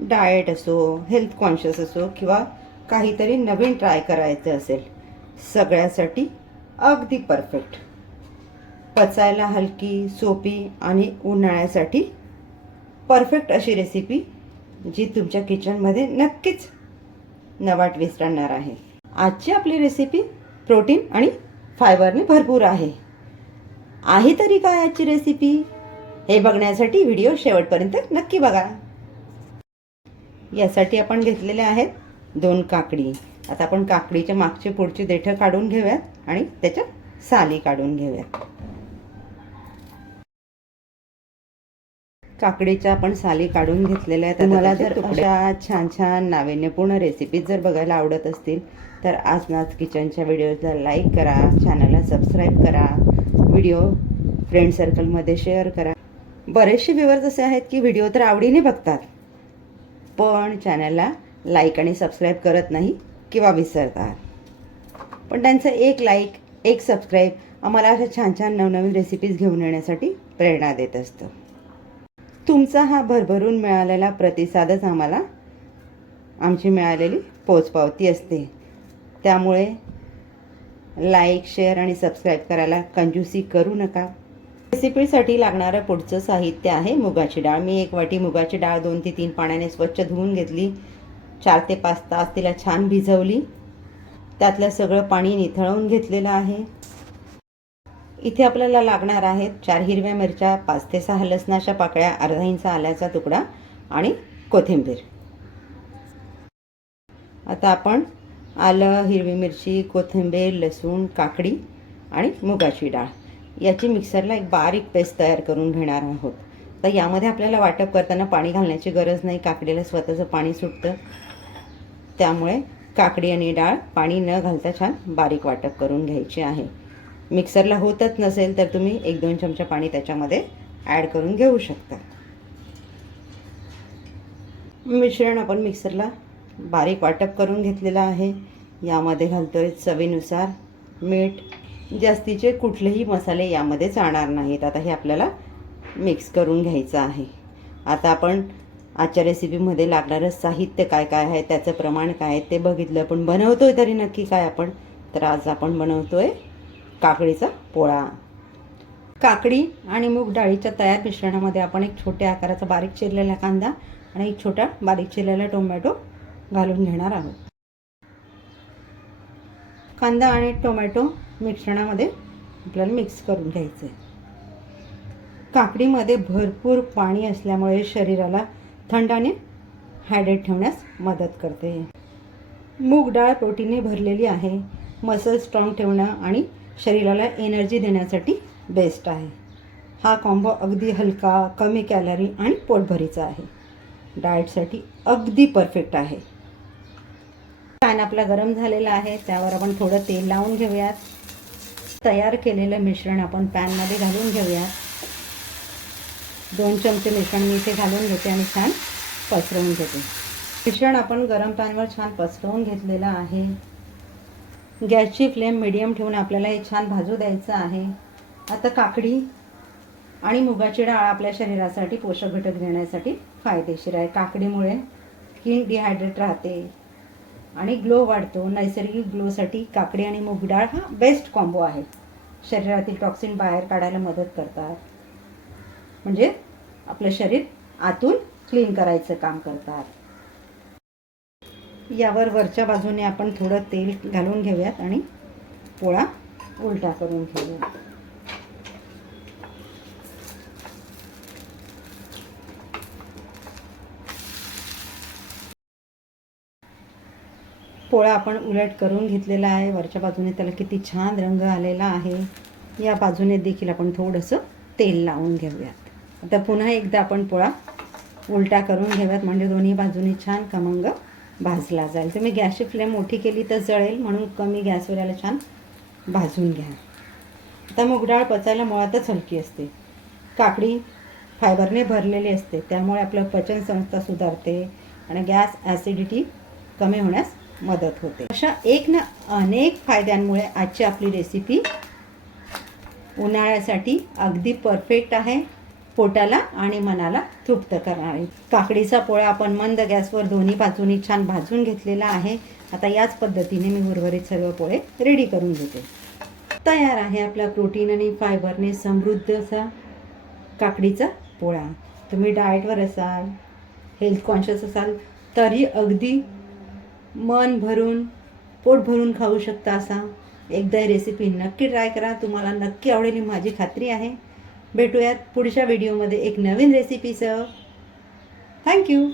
Diet असो, health conscious असो किंवा काहीतरी नवीन ट्राय करायचं असेल, सगळ्यासाठी अगदी परफेक्ट. पचायला हलकी, सोपी आणि उन्हाळ्यासाठी परफेक्ट अशी रेसिपी जी तुमच्या किचनमध्ये नक्कीच नवा ट्विस्ट आणणार आहे. आजची आपली रेसिपी प्रोटीन आणि फायबरने भरपूर आहे. आहे तरी काय आजची रेसिपी हे बघण्यासाठी व्हिडिओ शेवटपर्यंत नक्की बघा. यासाठी आपण घेतलेले आहेत 2 काकडी. आता आपण काकडीच्या मागची पुढची देठं काढून घेऊयात आणि त्याच्या साली काढून घेऊयात. काकडीच्या आपण साली काढून घेतलेल्या आहेत. तुम्हाला जर अशा छान छान नाविन्यपूर्ण रेसिपीज जर बघायला आवडत असतील तर आज नाच किचनच्या व्हिडिओजला लाईक करा, चॅनलला सबस्क्राईब करा, व्हिडिओ फ्रेंड सर्कलमध्ये शेअर करा. बरेचसे व्ह्यूअर्स असे आहेत की व्हिडिओ तर आवडीने बघतात पण चॅनलला लाईक आणि सबस्क्राईब करत नाही किंवा विसरतात. पण त्यांचं एक लाईक, एक सबस्क्राईब आम्हाला अशा छान छान नवनवीन रेसिपीज घेऊन येण्यासाठी प्रेरणा देत असतं. तुमचा हा भरभरून मिळालेला प्रतिसादच आम्हाला आमची मिळालेली पोचपावती असते. त्यामुळे लाईक, शेअर आणि सबस्क्राईब करायला कंजूसी करू नका. रेसिपीसाठी लागणारं पुढचं साहित्य आहे मुगाची डाळ. मी 1 वाटी मुगाची डाळ 2 ते 3 पाण्याने स्वच्छ धुवून घेतली. 4 ते 5 तास तिला छान भिजवली. त्यातलं सगळं पाणी निथळवून घेतलेलं आहे. इथे आपल्याला लागणार आहेत 4 हिरव्या मिरच्या, 5 ते 6 लसणाच्या पाकळ्या, अर्धा इंच आल्याचा तुकडा आणि कोथिंबीर. आता आपण आलं, हिरवी मिरची, कोथिंबीर, लसूण, काकडी आणि मुगाची डाळ याची मिक्सरला एक बारीक पेस्ट तयार करून घेणार आहोत. तर यामध्ये आपल्याला वाटप करताना पाणी घालण्याची गरज नाही. काकडीला स्वतःचं पाणी सुटतं. त्यामुळे काकडी आणि डाळ पाणी न घालता छान बारीक वाटप करून घ्यायची आहे. मिक्सरला होतच नसेल तर तुम्ही 1-2 चमचा पाणी त्याच्यामध्ये ॲड करून घेऊ शकता. मिश्रण आपण मिक्सरला बारीक वाटप करून घेतलेलं आहे. यामध्ये घालतोय चवीनुसार मीठ. जास्तीचे कुठलेही मसाले यामध्ये जाणार नाहीत. आता हे आपल्याला मिक्स करून घ्यायचं आहे. आता आपण आजच्या रेसिपीमध्ये लागणारं साहित्य काय काय आहे, त्याचं प्रमाण काय आहे ते बघितलं. पण बनवतोय तरी नक्की काय आपण, तर आज आपण बनवतोय काकडीचा पोळा. काकडी आणि मूग डाळीच्या तयार मिश्रणामध्ये आपण एक छोट्या आकाराचा बारीक चिरलेला कांदा आणि एक छोटा बारीक चिरलेला टोमॅटो घालून घेणार आहोत. कांदा आणि टोमॅटो मिश्रणामध्ये आपल्याला मिक्स करून घ्यायचं आहे. काकडीमध्ये भरपूर पाणी असल्यामुळे शरीराला थंड आणि हायड्रेट ठेवण्यास मदत करते. मूग डाळ प्रोटीनने भरलेली आहे. मसल स्ट्रॉंग ठेवणं आणि शरीराला एनर्जी देण्यासाठी बेस्ट आहे. हा कॉम्बो अगदी हलका, कमी कॅलरी आणि पोटभरीचा आहे. डाएटसाठी अगदी परफेक्ट आहे. पॅन आपला गरम झालेला आहे. त्यावर आपण थोडं तेल लावून घेऊयात. तयार केलेलं मिश्रण आपण पॅनमध्ये घालून घेऊयात. 2 चमचे मिश्रण मी इथे घालून घेते आणि छान पसरवून घेते. मिश्रण आपण गरम पॅनवर छान पसरवून घेतलेलं आहे. गॅसची फ्लेम मीडियम ठेवून आपल्याला हे छान भाजू द्यायचं आहे. आता काकडी आणि मुगाची डाळ आपल्या शरीरासाठी पोषक घटक देण्यासाठी फायदेशीर आहे. काकडीमुळे स्किन डिहायड्रेट राहते आणि ग्लो वाढतो. नैसर्गिक ग्लोसाठी काकडी आणि मूग डाळ हा बेस्ट कॉम्बो आहे. शरीरातील टॉक्सिन बाहेर काढायला मदत करतात. म्हणजे आपलं शरीर आतून क्लीन करायचं काम करतात. यावर वरच्या बाजूने आपण थोडं तेल घालून घेऊयात आणि पोळा उलटा करून घेऊया. पोळा आपण उलट करून घेतलेला आहे. वरच्या बाजूने त्याला किती छान रंग आलेला आहे. या बाजूने देखील आपण थोडंसं तेल लावून घेऊयात. आता पुन्हा एकदा आपण पोळा उलटा करून घेऊयात म्हणजे दोन्ही बाजूने छान खमंग भाजला जाईल. तुम्ही गॅसची फ्लेम मोठी केली तर जळेल, म्हणून कमी गॅसवर याला छान भाजून घ्या. आता मूग डाळ पचायला मुळातच हलकी असते. काकडी फायबरने भरलेली असते. त्यामुळे आपलं पचन संस्था सुधारते आणि गॅस ॲसिडिटी कमी होण्यास मदत होते. अशा एक ना अनेक फायद्यांमुळे आजची आपली रेसिपी उन्हाळ्यासाठी अगदी परफेक्ट आहे. पोटाला आणि मनाला तृप्त करणारी. काकडीचा पोळा आपण मंद गॅसवर दोन्ही बाजूनी छान भाजून घेतलेला आहे. आता याच पद्धतीने मी उर्वरित सर्व पोळे रेडी करून घेते. तयार आहे आपला प्रोटीन आणि फायबरने समृद्ध असा काकडीचा पोळा. तुम्ही डाएटवर असाल, हेल्थ कॉन्शियस असाल तरी अगदी मन भरून पोट भरून खाऊ शकता. असा एकदा रेसिपी नक्की ट्राय करा, तुम्हाला नक्की आवडेल ही माझी खात्री आहे. भेटूयात पुढच्या व्हिडिओमध्ये एक नवीन रेसिपीसह. थँक्यू.